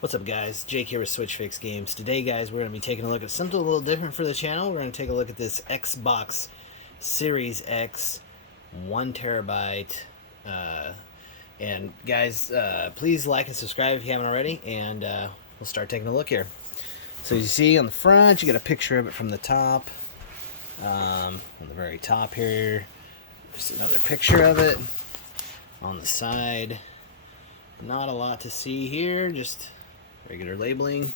What's up, guys? Jake here with Switch Fix Games. Today, guys, we're going to be taking a look at something a little different for the channel. We're going to take a look at this Xbox Series X 1 terabyte. And guys, please like and subscribe if you haven't already, and we'll start taking a look here. So as you see on the front, you get a picture of it from the top. On the very top here, just another picture of it. On the side, not a lot to see here, just regular labeling.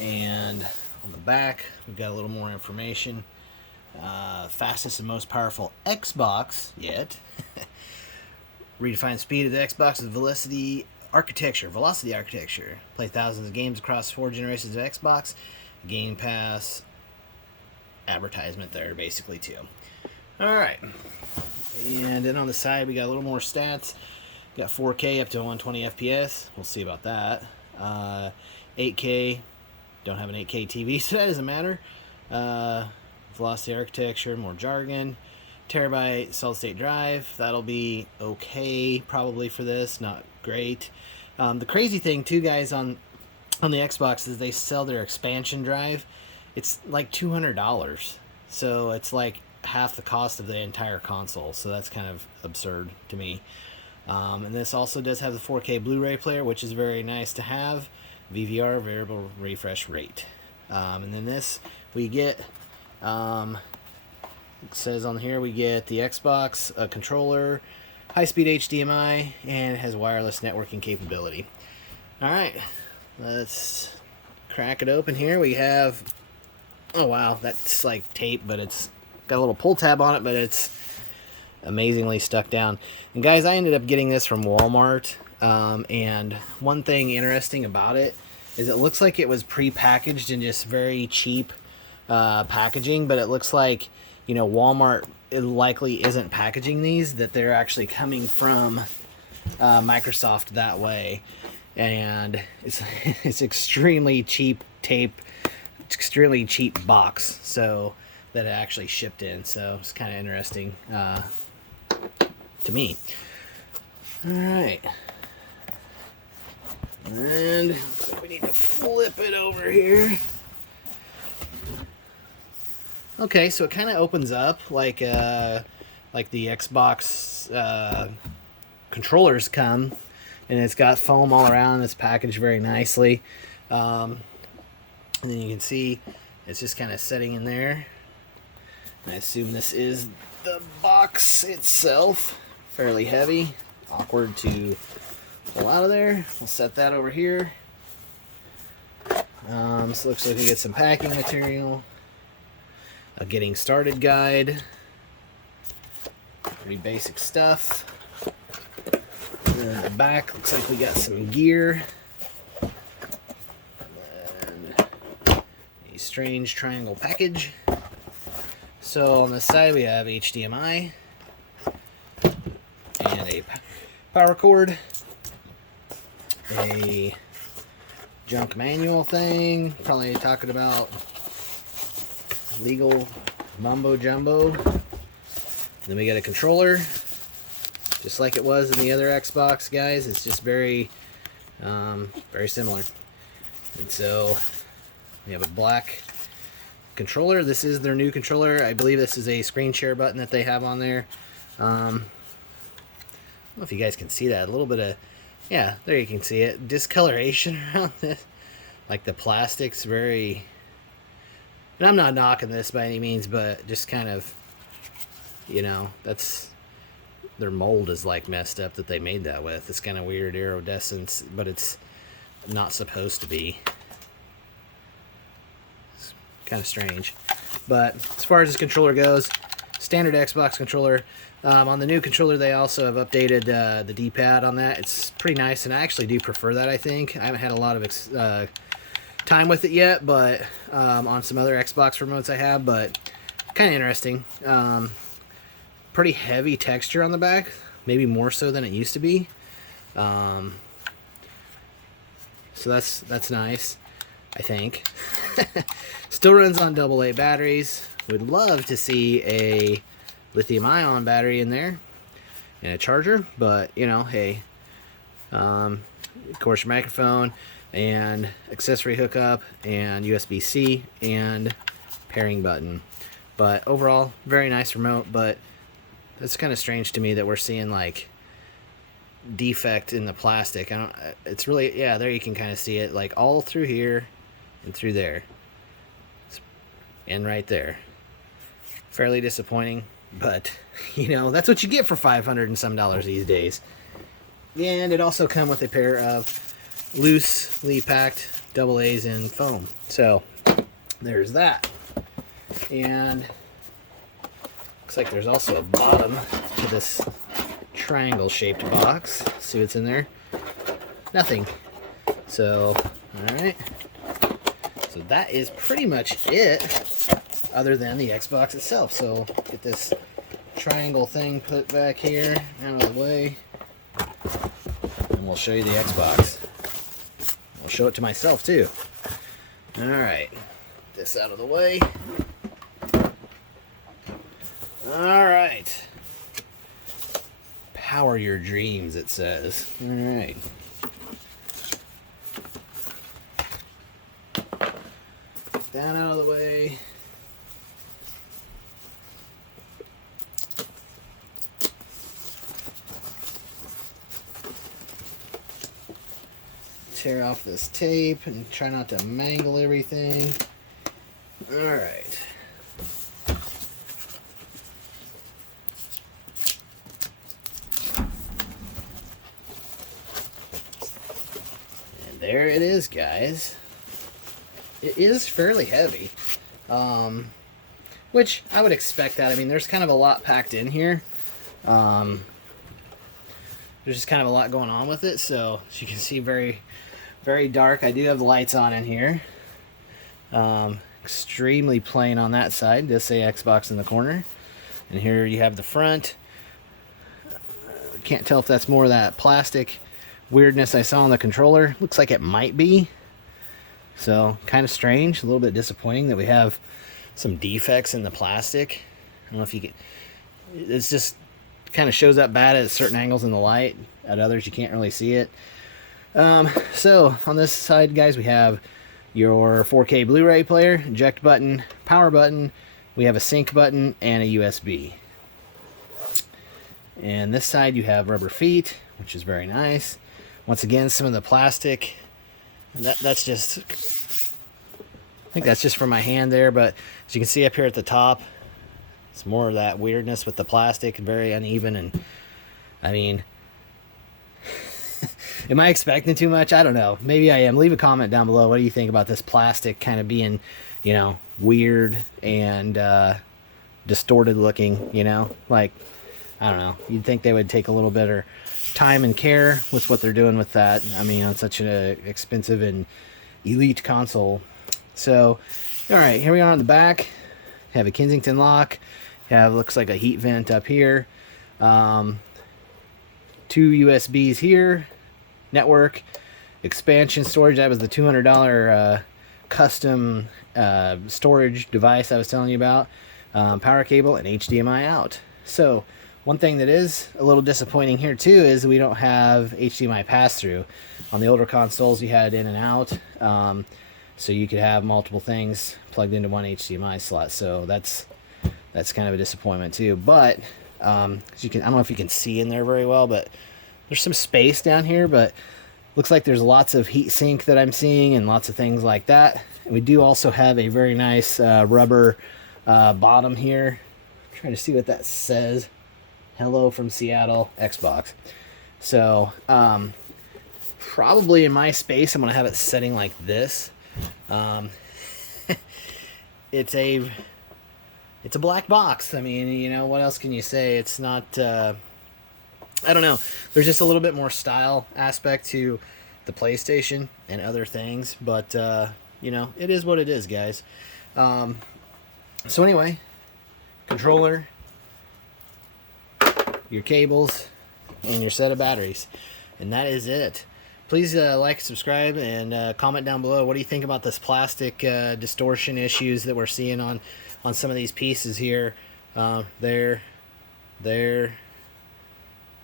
And on the back, we've got a little more information. Fastest and most powerful Xbox yet. Redefined speed of the Xbox's Velocity architecture. Play thousands of games across 4 generations of Xbox. Game Pass advertisement there, basically, too. Alright. And then on the side, we got a little more stats. Got 4K up to 120 FPS. We'll see about that. 8K. Don't have an 8K TV, so that doesn't matter. Velocity architecture, more jargon. Terabyte solid state drive. That'll be okay probably for this. Not great. The crazy thing too, guys, on the Xbox is they sell their expansion drive. It's like $200. So it's like half the cost of the entire console. So that's kind of absurd to me. And this also does have the 4K Blu-ray player, which is very nice to have. VVR, variable refresh rate. And then this we get, it says on here we get the Xbox, a controller, high-speed HDMI, and it has wireless networking capability. Alright, let's crack it open here. We have, oh wow, that's like tape, but it's got a little pull tab on it, but it's amazingly stuck down. And guys, I ended up getting this from Walmart, and one thing interesting about it is it looks like it was pre-packaged in just very cheap packaging, but it looks like, you know, Walmart likely isn't packaging these, that they're actually coming from Microsoft that way. And it's extremely cheap tape, extremely cheap box, so that it actually shipped in. So it's kind of interesting to me. All right, and we need to flip it over here. Okay, so it kind of opens up like the Xbox controllers come, and it's got foam all around. It's packaged very nicely, and then you can see it's just kind of setting in there. And I assume this is the box itself. Fairly heavy, awkward to pull out of there. We'll set that over here. This looks like we get some packing material. A getting started guide. Pretty basic stuff. And then the back looks like we got some gear. And a strange triangle package. So on the side we have HDMI and a power cord, a junk manual thing, probably talking about legal mumbo jumbo. Then we got a controller, just like it was in the other Xbox, guys. It's just very similar. And so we have a black controller. This is their new controller. I believe this is a screen share button that they have on there. I don't know if you guys can see that. A little bit of, yeah, there you can see it. Discoloration around this. Like the plastic's very, and I'm not knocking this by any means, but just kind of, you know, that's, their mold is like messed up that they made that with. It's kind of weird iridescence, but it's not supposed to be. It's kind of strange. But as far as this controller goes, standard Xbox controller. On the new controller, they also have updated the D-pad on that. It's pretty nice, and I actually do prefer that, I think. I haven't had a lot of time with it yet, but on some other Xbox remotes I have, but kind of interesting. Pretty heavy texture on the back, maybe more so than it used to be. So that's nice, I think. Still runs on AA batteries. Would love to see a lithium-ion battery in there and a charger, but you know, hey, of course, your microphone and accessory hookup and USB-C and pairing button. But overall, very nice remote, but it's kind of strange to me that we're seeing like defect in the plastic. I don't, it's really, yeah, there you can kind of see it, like all through here and through there and right there. Fairly disappointing, but you know, that's what you get for $500 and some these days. And it also comes with a pair of loosely packed AA's in foam. So there's that. And looks like there's also a bottom to this triangle shaped box. See what's in there? Nothing. So, alright. So that is pretty much it, other than the Xbox itself. So get this triangle thing put back here, out of the way, and we'll show you the Xbox. I'll show it to myself too. Alright, this out of the way. Alright. Power your dreams, it says. Alright. Down out of the way. Tear off this tape and try not to mangle everything. Alright. And there it is, guys. It is fairly heavy. Which I would expect that. I mean, there's kind of a lot packed in here. There's just kind of a lot going on with it. So, as you can see, very, very dark. I do have the lights on in here. Extremely plain on that side. Does say Xbox in the corner. And here you have the front. Can't tell if that's more of that plastic weirdness I saw on the controller. Looks like it might be. So, kind of strange. A little bit disappointing that we have some defects in the plastic. I don't know if you can... It's just kind of shows up bad at certain angles in the light. At others, you can't really see it. So, on this side, guys, we have your 4K Blu-ray player, eject button, power button. We have a sync button and a USB. And this side, you have rubber feet, which is very nice. Once again, some of the plastic... That's just, I think that's just for my hand there, but as you can see up here at the top, it's more of that weirdness with the plastic, very uneven, and I mean, am I expecting too much? I don't know. Maybe I am. Leave a comment down below. What do you think about this plastic kind of being, you know, weird and distorted looking, you know? Like, I don't know. You'd think they would take a little better time and care with what they're doing with that. I mean, on such an expensive and elite console. So, all right, here we are on the back. Have a Kensington lock. Have, looks like a heat vent up here. 2 USBs here. Network. Expansion storage. That was the $200 custom storage device I was telling you about. Power cable and HDMI out. So, one thing that is a little disappointing here too is we don't have HDMI pass-through. On the older consoles you had in and out, so you could have multiple things plugged into one HDMI slot. So that's kind of a disappointment too. But as you can, I don't know if you can see in there very well, but there's some space down here. But looks like there's lots of heat sink that I'm seeing and lots of things like that. And we do also have a very nice rubber bottom here. I'm trying to see what that says. Hello from Seattle, Xbox. So, probably in my space, I'm going to have it setting like this. It's a black box. I mean, you know, what else can you say? It's not, I don't know. There's just a little bit more style aspect to the PlayStation and other things. But, you know, it is what it is, guys. So anyway, controller, your cables, and your set of batteries, and that is it. Please like, subscribe, and comment down below. What do you think about this plastic distortion issues that we're seeing on some of these pieces here? There,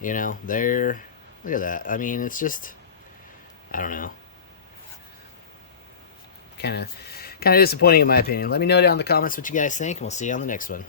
you know, there. Look at that. I mean, it's just I don't know. Kind of disappointing in my opinion. Let me know down in the comments what you guys think, and we'll see you on the next one.